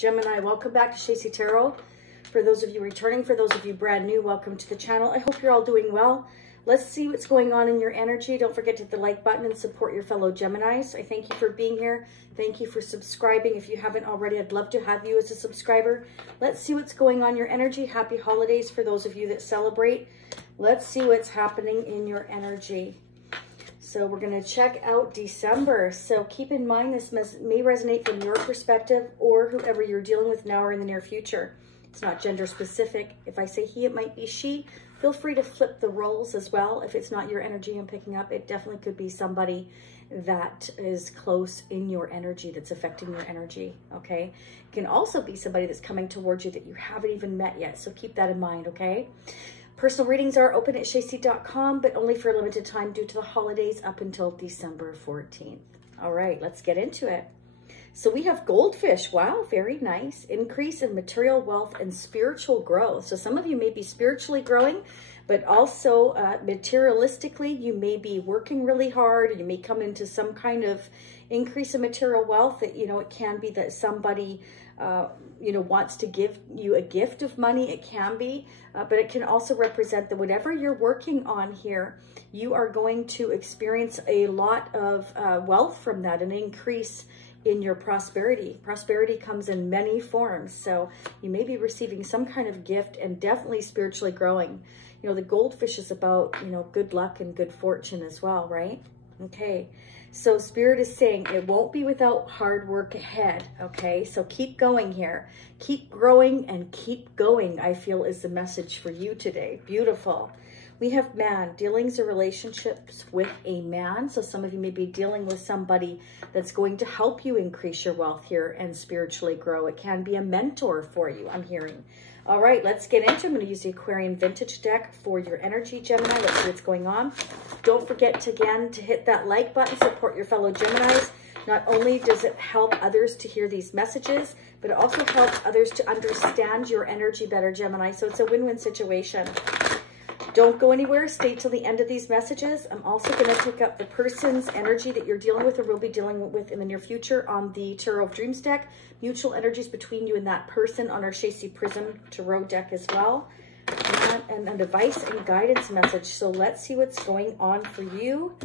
Gemini, welcome back to Shacey Tarot. For those of you returning, for those of you brand new, welcome to the channel. I hope you're all doing well. Let's see what's going on in your energy. Don't forget to hit the like button and support your fellow Geminis. I thank you for being here. Thank you for subscribing. If you haven't already, I'd love to have you as a subscriber. Let's see what's going on in your energy. Happy holidays for those of you that celebrate. Let's see what's happening in your energy. So we're going to check out December. So keep in mind this may resonate from your perspective or whoever you're dealing with now or in the near future. It's not gender specific. If I say he, it might be she. Feel free to flip the roles as well. If it's not your energy I'm picking up, it definitely could be somebody that is close in your energy that's affecting your energy, okay? It can also be somebody that's coming towards you that you haven't even met yet, so keep that in mind, okay? Personal readings are open at shacey.com, but only for a limited time due to the holidays up until December 14th. All right, let's get into it. So we have goldfish. Wow, very nice. Increase in material wealth and spiritual growth. So some of you may be spiritually growing, but also materialistically, you may be working really hard. You may come into some kind of increase in material wealth that, you know, it can be that somebody, you know, wants to give you a gift of money. It can be, but it can also represent that whatever you're working on here, you are going to experience a lot of wealth from that, an increase in your prosperity. Prosperity comes in many forms. So you may be receiving some kind of gift and definitely spiritually growing. You know, the goldfish is about, you know, good luck and good fortune as well, right? Okay. So Spirit is saying it won't be without hard work ahead. Okay. So keep going here. Keep growing and keep going, I feel is the message for you today. Beautiful. We have man, dealings or relationships with a man. So some of you may be dealing with somebody that's going to help you increase your wealth here and spiritually grow. It can be a mentor for you, I'm hearing. All right, let's get into it. I'm going to use the Aquarian Vintage deck for your energy, Gemini. Let's see what's going on. Don't forget to, again, to hit that like button, support your fellow Geminis. Not only does it help others to hear these messages, but it also helps others to understand your energy better, Gemini. So it's a win-win situation. Don't go anywhere. Stay till the end of these messages. I'm also going to pick up the person's energy that you're dealing with or will be dealing with in the near future on the Tarot of Dreams deck. Mutual energies between you and that person on our Shacey Prism Tarot deck as well. And an advice and guidance message. So let's see what's going on for you.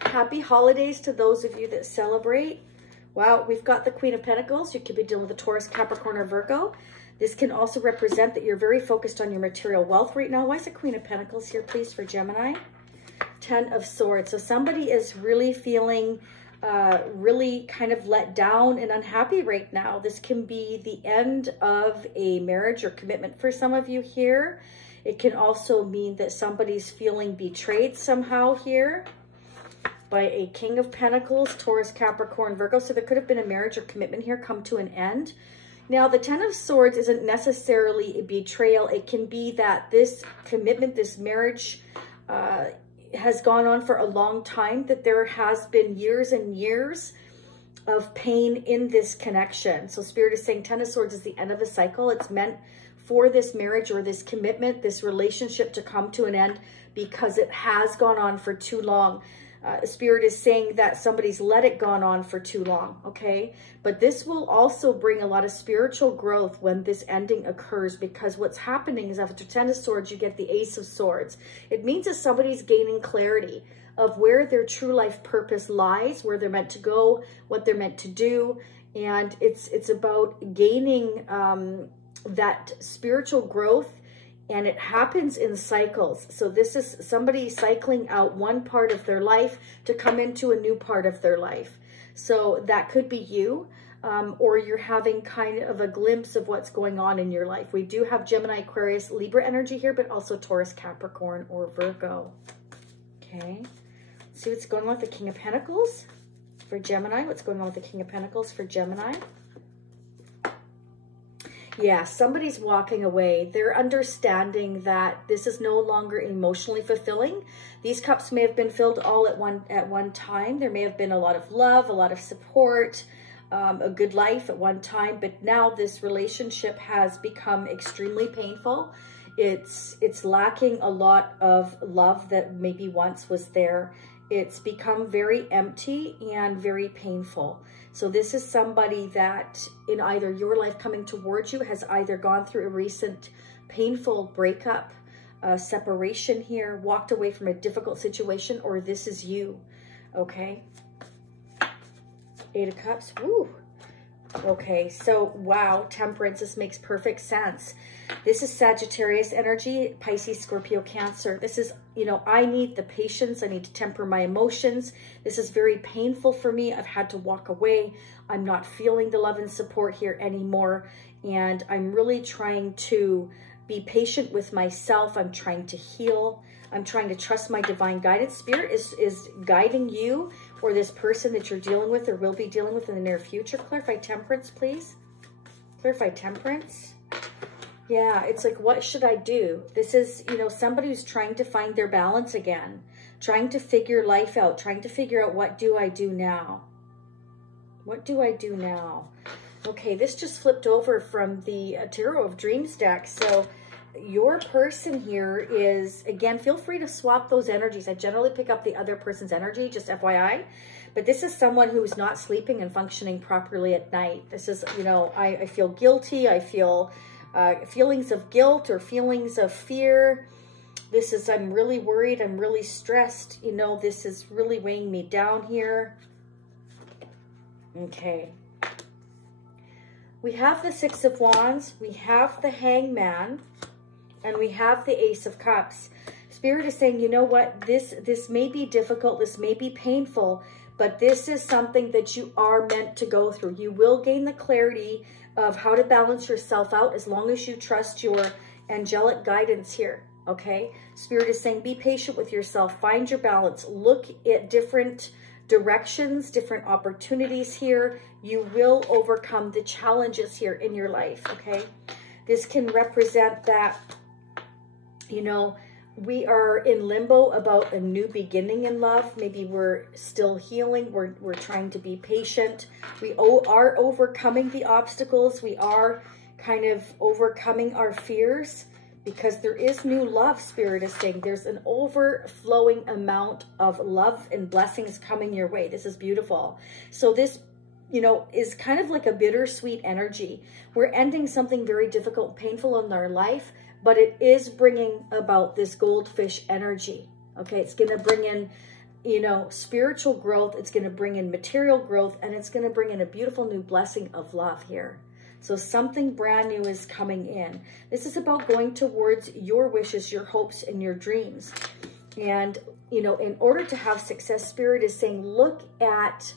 Happy holidays to those of you that celebrate. Wow, we've got the Queen of Pentacles. You could be dealing with a Taurus, Capricorn, or Virgo. This can also represent that you're very focused on your material wealth right now. Why is the Queen of Pentacles here, please, for Gemini? 10 of Swords. So somebody is really feeling really kind of let down and unhappy right now. This can be the end of a marriage or commitment for some of you here. It can also mean that somebody's feeling betrayed somehow here by a King of Pentacles, Taurus, Capricorn, Virgo. So there could have been a marriage or commitment here come to an end. Now, the 10 of Swords isn't necessarily a betrayal. It can be that this commitment, this marriage has gone on for a long time, that there has been years and years of pain in this connection. So Spirit is saying 10 of Swords is the end of a cycle. It's meant for this marriage or this commitment, this relationship to come to an end because it has gone on for too long. Spirit is saying that somebody's let it gone on for too long, okay? But this will also bring a lot of spiritual growth when this ending occurs, because what's happening is after 10 of Swords, you get the Ace of Swords. It means that somebody's gaining clarity of where their true life purpose lies, where they're meant to go, what they're meant to do. And it's about gaining that spiritual growth. And it happens in cycles. So this is somebody cycling out one part of their life to come into a new part of their life. So that could be you, or you're having kind of a glimpse of what's going on in your life. We do have Gemini, Aquarius, Libra energy here, but also Taurus, Capricorn, or Virgo. Okay, let's see what's going on with the King of Pentacles for Gemini. What's going on with the King of Pentacles for Gemini? Yeah, somebody's walking away. They're understanding that this is no longer emotionally fulfilling. These cups may have been filled all at one time. There may have been a lot of love, a lot of support, a good life at one time, but now this relationship has become extremely painful. It's lacking a lot of love that maybe once was there, It's become very empty and very painful. So this is somebody that in either your life coming towards you has either gone through a recent painful breakup, separation here, walked away from a difficult situation, or this is you, okay? 8 of Cups, woo. Okay, so wow, Temperance, this makes perfect sense. This is Sagittarius energy, Pisces, Scorpio, Cancer. This is, you know, I need the patience. I need to temper my emotions. This is very painful for me. I've had to walk away. I'm not feeling the love and support here anymore. And I'm really trying to be patient with myself. I'm trying to heal. I'm trying to trust my divine guidance. Spirit is guiding you or this person that you're dealing with or will be dealing with in the near future. Clarify Temperance, please. Clarify Temperance. Yeah, it's like, what should I do? This is, you know, somebody who's trying to find their balance again, trying to figure life out, trying to figure out, what do I do now? What do I do now? Okay, this just flipped over from the Tarot of Dreams deck. So your person here is, again, feel free to swap those energies. I generally pick up the other person's energy, just FYI. But this is someone who's not sleeping and functioning properly at night. This is, you know, I feel guilty. I feel feelings of guilt or feelings of fear. This is, I'm really worried. I'm really stressed. You know, this is really weighing me down here. Okay. We have the 6 of Wands. We have the Hangman. And we have the Ace of Cups. Spirit is saying, you know what? This may be difficult. This may be painful. But this is something that you are meant to go through. You will gain the clarity of how to balance yourself out as long as you trust your angelic guidance here, okay? Spirit is saying, be patient with yourself. Find your balance. Look at different directions, different opportunities here. You will overcome the challenges here in your life, okay? This can represent that, you know, we are in limbo about a new beginning in love. Maybe we're still healing. We're trying to be patient. We are overcoming the obstacles. We are kind of overcoming our fears because there is new love, Spirit is saying. There's an overflowing amount of love and blessings coming your way. This is beautiful. So this, you know, is kind of like a bittersweet energy. We're ending something very difficult, painful in our life, but it is bringing about this goldfish energy, okay? It's going to bring in, you know, spiritual growth. It's going to bring in material growth, and it's going to bring in a beautiful new blessing of love here. So something brand new is coming in. This is about going towards your wishes, your hopes, and your dreams. And, you know, in order to have success, Spirit is saying, look at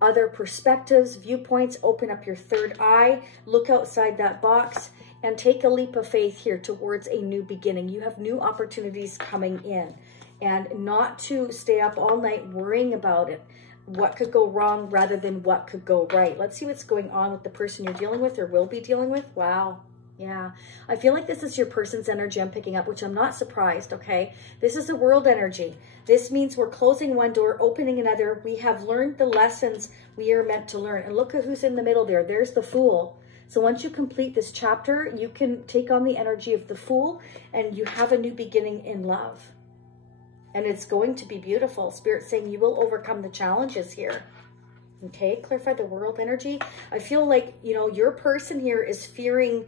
other perspectives, viewpoints, open up your third eye, look outside that box, and take a leap of faith here towards a new beginning. You have new opportunities coming in, and not to stay up all night worrying about it, what could go wrong rather than what could go right. Let's see what's going on with the person you're dealing with or will be dealing with. Wow. Yeah, I feel like this is your person's energy I'm picking up, which I'm not surprised, okay? This is a world energy. This means we're closing one door, opening another. We have learned the lessons we are meant to learn. And look at who's in the middle there. There's the Fool. So once you complete this chapter, you can take on the energy of the Fool, and you have a new beginning in love. And it's going to be beautiful. Spirit saying you will overcome the challenges here. Okay, clarify the world energy. I feel like, you know, your person here is fearing,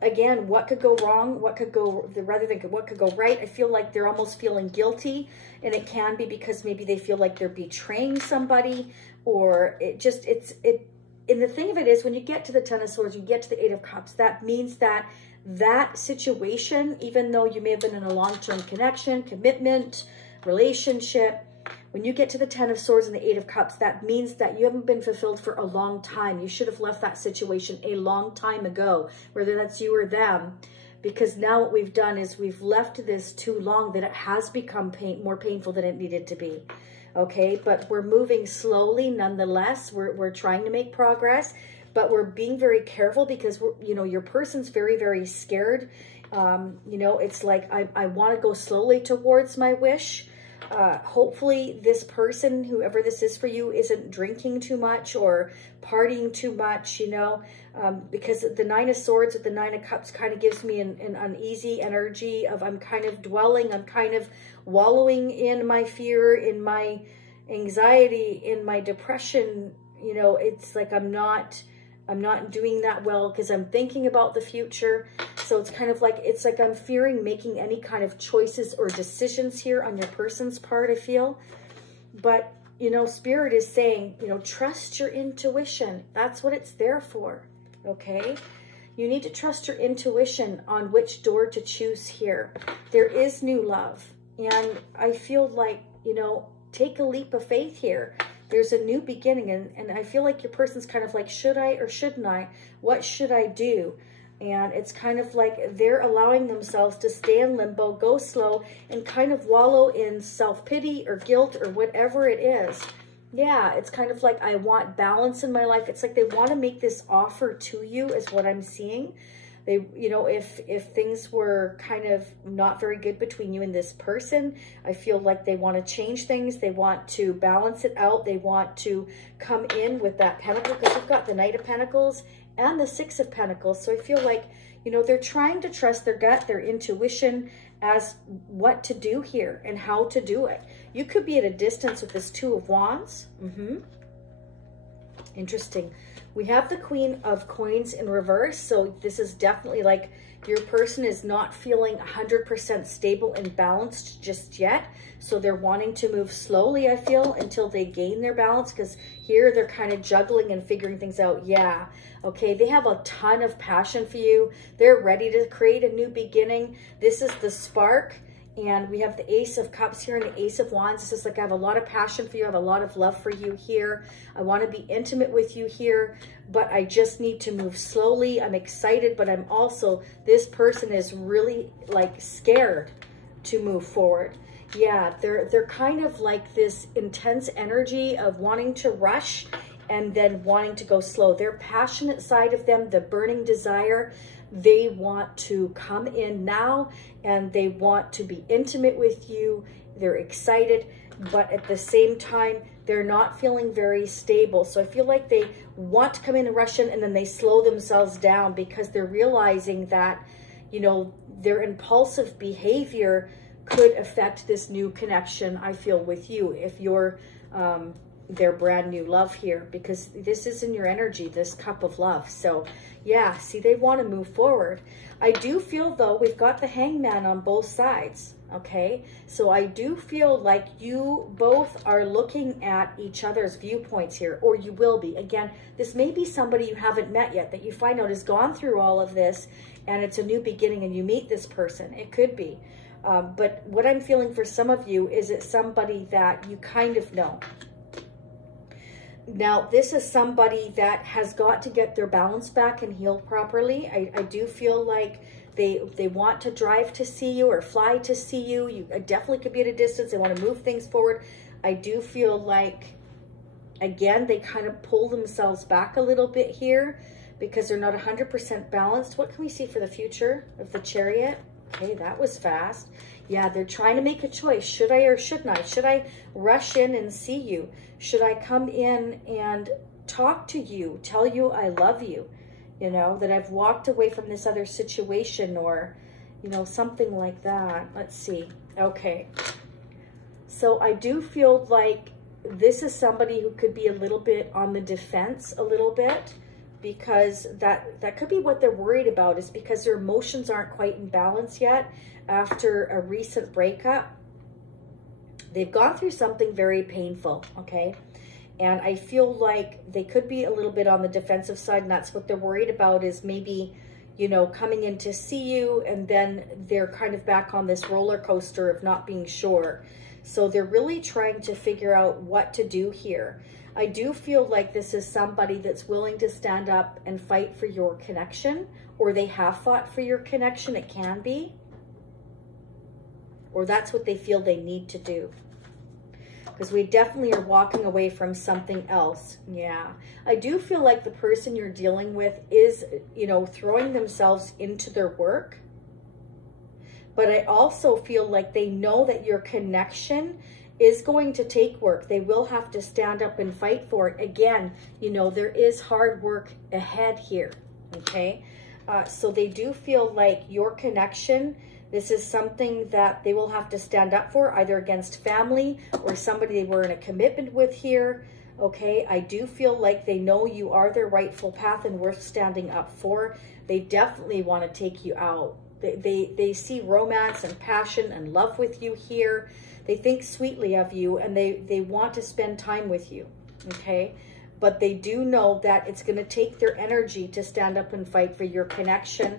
again, what could go wrong, what could go, rather than what could go right. I feel like they're almost feeling guilty, and it can be because maybe they feel like they're betraying somebody, or it just, and the thing of it is, when you get to the 10 of Swords, you get to the 8 of Cups, that means that that situation, even though you may have been in a long-term connection, commitment, relationship, when you get to the 10 of Swords and the 8 of Cups, that means that you haven't been fulfilled for a long time. You should have left that situation a long time ago, whether that's you or them, because now what we've done is we've left this too long that it has become more painful than it needed to be. Okay, but we're moving slowly nonetheless. We're trying to make progress, but we're being very careful because, you know, your person's very, very scared. You know, it's like, I want to go slowly towards my wish. Hopefully this person, whoever this is for you, isn't drinking too much or partying too much, you know, because the Nine of Swords with the Nine of Cups kind of gives me an uneasy energy of I'm kind of dwelling, I'm kind of wallowing in my fear, in my anxiety, in my depression. You know, it's like I'm not doing that well because I'm thinking about the future. So it's kind of like, it's like I'm fearing making any kind of choices or decisions here on your person's part, I feel. But, you know, Spirit is saying, you know, trust your intuition. That's what it's there for, okay? You need to trust your intuition on which door to choose here. There is new love. And I feel like, you know, take a leap of faith here. There's a new beginning, and I feel like your person's kind of like, should I or shouldn't I? What should I do? And it's kind of like they're allowing themselves to stay in limbo, go slow, and kind of wallow in self-pity or guilt or whatever it is. Yeah, it's kind of like, I want balance in my life. It's like they want to make this offer to you is what I'm seeing. They, you know, if things were kind of not very good between you and this person, I feel like they want to change things. They want to balance it out. They want to come in with that Pentacle, because we've got the Knight of Pentacles and the Six of Pentacles. So I feel like, you know, they're trying to trust their gut, their intuition as what to do here and how to do it. You could be at a distance with this Two of Wands. Interesting. We have the Queen of Coins in reverse. So this is definitely like your person is not feeling 100% stable and balanced just yet. So they're wanting to move slowly, I feel, until they gain their balance, because here they're kind of juggling and figuring things out. Yeah, okay, they have a ton of passion for you. They're ready to create a new beginning. This is the spark. And we have the Ace of Cups here and the Ace of Wands. This is like, I have a lot of passion for you. I have a lot of love for you here. I want to be intimate with you here, but I just need to move slowly. I'm excited, but I'm also, this person is really like scared to move forward. Yeah, they're kind of like this intense energy of wanting to rush and then wanting to go slow. Their passionate side of them, the burning desire, they want to come in now and they want to be intimate with you. They're excited, but at the same time, they're not feeling very stable. So I feel like they want to come in and rush in, and then they slow themselves down because they're realizing that, you know, their impulsive behavior could affect this new connection, I feel, with you if you're their brand new love here, because this is in your energy, this cup of love. So yeah, see, they want to move forward. I do feel, though, we've got the Hangman on both sides, okay? So I do feel like you both are looking at each other's viewpoints here, or you will be. Again, this may be somebody you haven't met yet that you find out has gone through all of this, and it's a new beginning, and you meet this person. It could be. But what I'm feeling for some of you is it's somebody that you kind of know. Now, this is somebody that has got to get their balance back and heal properly. I do feel like they want to drive to see you or fly to see you. You definitely could be at a distance. They want to move things forward. I do feel like, again, they kind of pull themselves back a little bit here because they're not 100% balanced. What can we see for the future of the Chariot? Okay, that was fast. Yeah, they're trying to make a choice. Should I or shouldn't I? Should I rush in and see you? Should I come in and talk to you, tell you I love you, you know, that I've walked away from this other situation, or, you know, something like that. Let's see. Okay. So I do feel like this is somebody who could be a little bit on the defense a little bit, because that could be what they're worried about, is because their emotions aren't quite in balance yet after a recent breakup. They've gone through something very painful, okay? And I feel like they could be a little bit on the defensive side, and that's what they're worried about, is maybe, you know, coming in to see you, and then they're kind of back on this roller coaster of not being sure. So they're really trying to figure out what to do here. I do feel like this is somebody that's willing to stand up and fight for your connection, or they have fought for your connection. It can be. Or that's what they feel they need to do. Because we definitely are walking away from something else. Yeah. I do feel like the person you're dealing with is, you know, throwing themselves into their work. But I also feel like they know that your connection is going to take work. They will have to stand up and fight for it. Again, you know, there is hard work ahead here, okay? So they do feel like your connection, this is something that they will have to stand up for, either against family or somebody they were in a commitment with here, okay? I do feel like they know you are their rightful path and worth standing up for. They definitely want to take you out. They see romance and passion and love with you here. They think sweetly of you, and they want to spend time with you, okay? But they do know that it's going to take their energy to stand up and fight for your connection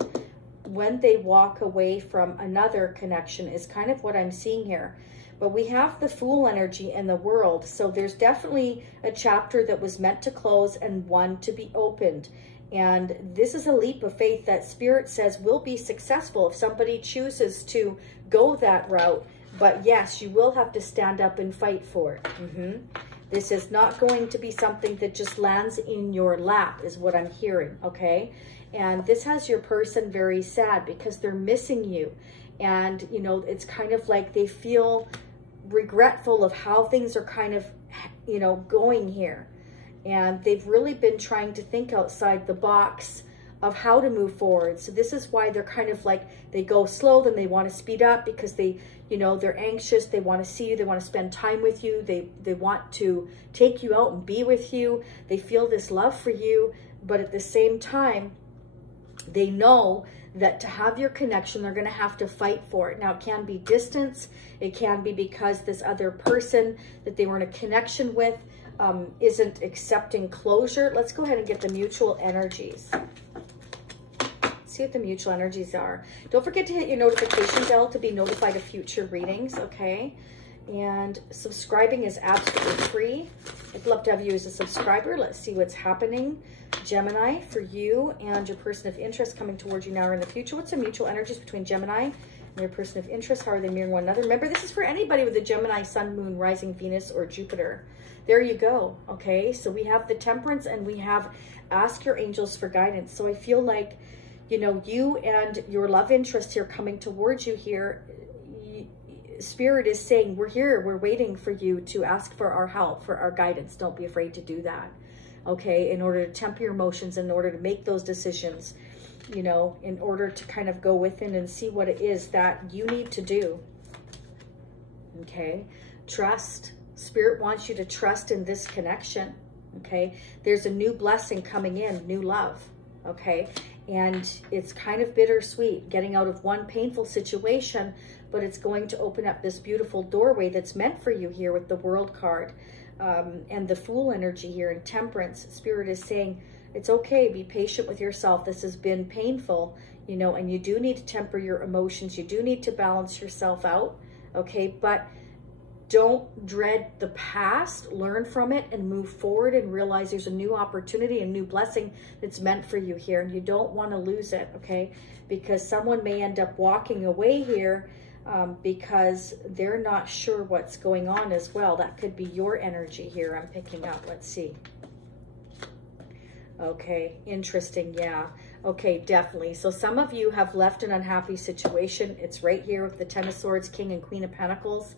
when they walk away from another connection is kind of what I'm seeing here. But we have the Fool energy in the world, so there's definitely a chapter that was meant to close and one to be opened. And this is a leap of faith that Spirit says will be successful if somebody chooses to go that route. But yes, you will have to stand up and fight for it. This is not going to be something that just lands in your lap, is what I'm hearing, okay? And this has your person very sad because they're missing you. And, you know, it's kind of like they feel regretful of how things are kind of, you know, going here. And they've really been trying to think outside the box of how to move forward. So this is why they're kind of like, they go slow, then they want to speed up because they, you know, they're anxious. They want to see you. They want to spend time with you. They want to take you out and be with you. They feel this love for you. But at the same time, they know that to have your connection, they're going to have to fight for it. Now, it can be distance. It can be because this other person that they were in a connection with isn't accepting closure. Let's go ahead and get the mutual energies. See what the mutual energies are. Don't forget to hit your notification bell to be notified of future readings, okay? And subscribing is absolutely free. I'd love to have you as a subscriber. Let's see what's happening, Gemini, for you and your person of interest coming towards you now or in the future. What's the mutual energies between Gemini and your person of interest? How are they mirroring one another? Remember, this is for anybody with a Gemini, Sun, Moon, Rising, Venus, or Jupiter. There you go, okay? So we have the Temperance and we have Ask Your Angels for Guidance. So I feel like, you know, you and your love interest here coming towards you here, Spirit is saying, we're here, we're waiting for you to ask for our help, for our guidance. Don't be afraid to do that, okay? In order to temper your emotions, in order to make those decisions, you know, in order to kind of go within and see what it is that you need to do, okay? Trust. Spirit wants you to trust in this connection, okay? There's a new blessing coming in, new love, okay? And it's kind of bittersweet getting out of one painful situation, but it's going to open up this beautiful doorway that's meant for you here with the World card and the Fool energy here and Temperance. Spirit is saying, it's okay, be patient with yourself. This has been painful, you know, and you do need to temper your emotions. You do need to balance yourself out, okay? But don't dread the past, learn from it and move forward and realize there's a new opportunity, a new blessing that's meant for you here. And you don't want to lose it, okay? Because someone may end up walking away here because they're not sure what's going on as well. That could be your energy here I'm picking up. Let's see. Okay, interesting, yeah. Okay, definitely. So some of you have left an unhappy situation. It's right here with the Ten of Swords, King and Queen of Pentacles.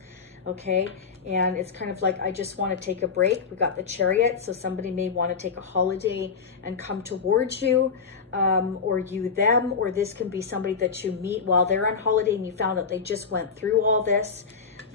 Okay, and it's kind of like, I just want to take a break. We got the Chariot, so somebody may want to take a holiday and come towards you, or you them, or this can be somebody that you meet while they're on holiday and you found out they just went through all this.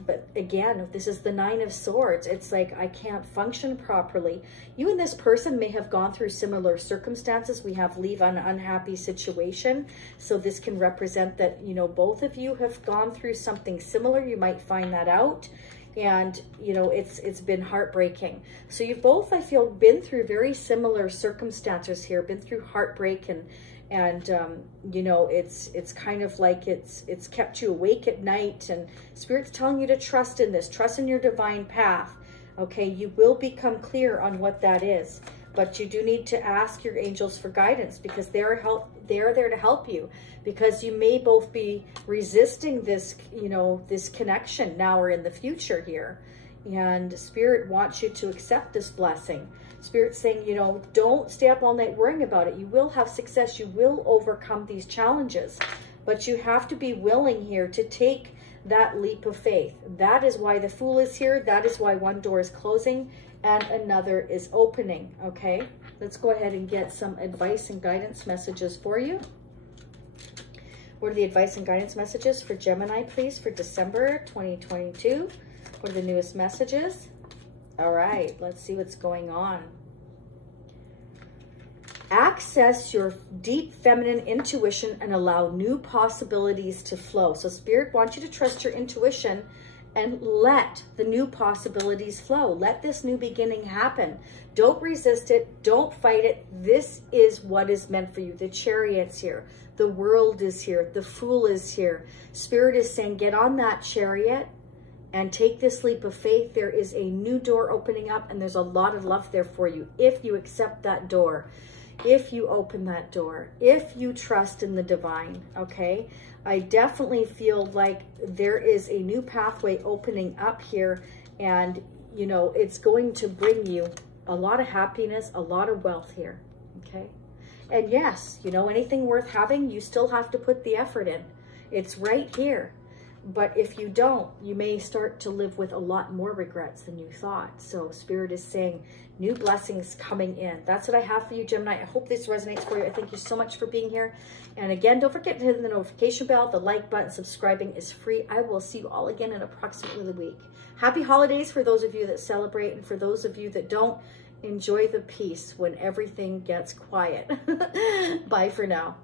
But again, this is the Nine of Swords. It's like, I can't function properly. You and this person may have gone through similar circumstances. We have leave an unhappy situation. So this can represent that, you know, both of you have gone through something similar. You might find that out. And, you know, it's been heartbreaking. So you've both, I feel, been through very similar circumstances here, been through heartbreak and you know, it's kind of like it's kept you awake at night, and Spirit's telling you to trust in this, trust in your divine path. Okay, you will become clear on what that is, but you do need to ask your angels for guidance because they're there to help you, because you may both be resisting this, you know, this connection now or in the future here. And Spirit wants you to accept this blessing. Spirit's saying, you know, don't stay up all night worrying about it. You will have success. You will overcome these challenges. But you have to be willing here to take that leap of faith. That is why the Fool is here. That is why one door is closing and another is opening, okay? Let's go ahead and get some advice and guidance messages for you. What are the advice and guidance messages for Gemini, please, for December 2022? What are the newest messages? All right, let's see what's going on. Access your deep feminine intuition and allow new possibilities to flow. So Spirit wants you to trust your intuition and let the new possibilities flow. Let this new beginning happen. Don't resist it. Don't fight it. This is what is meant for you. The Chariot's here. The World is here. The Fool is here. Spirit is saying, get on that chariot and take this leap of faith. There is a new door opening up, and there's a lot of love there for you if you accept that door. If you open that door, if you trust in the divine, okay? I definitely feel like there is a new pathway opening up here, and, you know, it's going to bring you a lot of happiness, a lot of wealth here, okay? And yes, you know, anything worth having, you still have to put the effort in. It's right here. But if you don't, you may start to live with a lot more regrets than you thought. So Spirit is saying new blessings coming in. That's what I have for you, Gemini. I hope this resonates for you. I thank you so much for being here. And again, don't forget to hit the notification bell. The like button, subscribing is free. I will see you all again in approximately a week. Happy holidays for those of you that celebrate, and for those of you that don't, enjoy the peace when everything gets quiet. Bye for now.